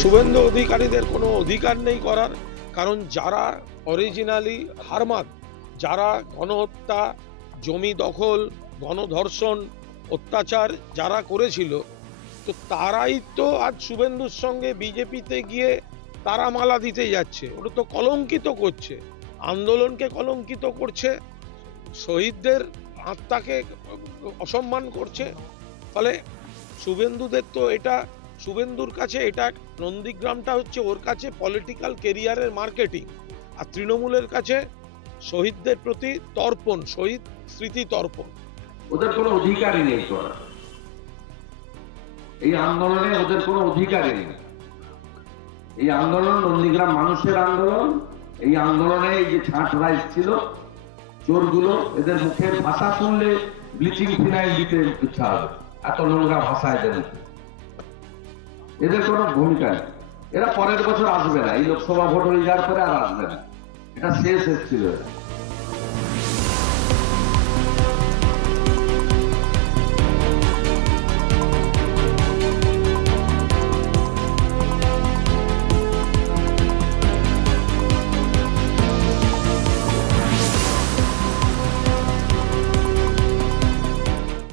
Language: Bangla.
শুভেন্দু অধিকারীদের কোনো অধিকার নেই করার, কারণ যারা অরিজিনালি হারমাদ, যারা গণহত্যা, জমি দখল, গণধর্ষণ, অত্যাচার যারা করেছিল, তো তারাই তো আজ শুভেন্দুর সঙ্গে বিজেপিতে গিয়ে তারা মালা দিতে যাচ্ছে। ওটা তো কলঙ্কিত করছে, আন্দোলনকে কলঙ্কিত করছে, শহীদদের আত্মাকে অসম্মান করছে। ফলে শুভেন্দুদের তো এটা, শুভেন্দুর কাছে এটা, নন্দীগ্রামটা হচ্ছে ওর কাছে পলিটিক্যাল কেরিয়ারের মার্কেটিং, আর তৃণমূলের কাছে শহীদদের প্রতি তর্পণ, শহীদ স্মৃতি তর্পণ। ওদের কোনো অধিকারই নেই করার, এই আন্দোলনে ওদের কোনো অধিকারই নেই। এই আন্দোলন নন্দীগ্রাম মানুষের আন্দোলন। এই আন্দোলনে এই যে ছাঁটরা ছিল চোরগুলো, এদের মুখের ভাষা শুনলে ব্লিচিং ফিনাইল দিতে ইচ্ছা হবে, এত নোংরা ভাষা এদের মুখে। এদের কোনো ভূমিকা নেই। এরা পরের বছর আসবে না, এই লোকসভা ভোট হয়ে যাওয়ার পরে আর আসবে না, এটা শেষ এসেছিল।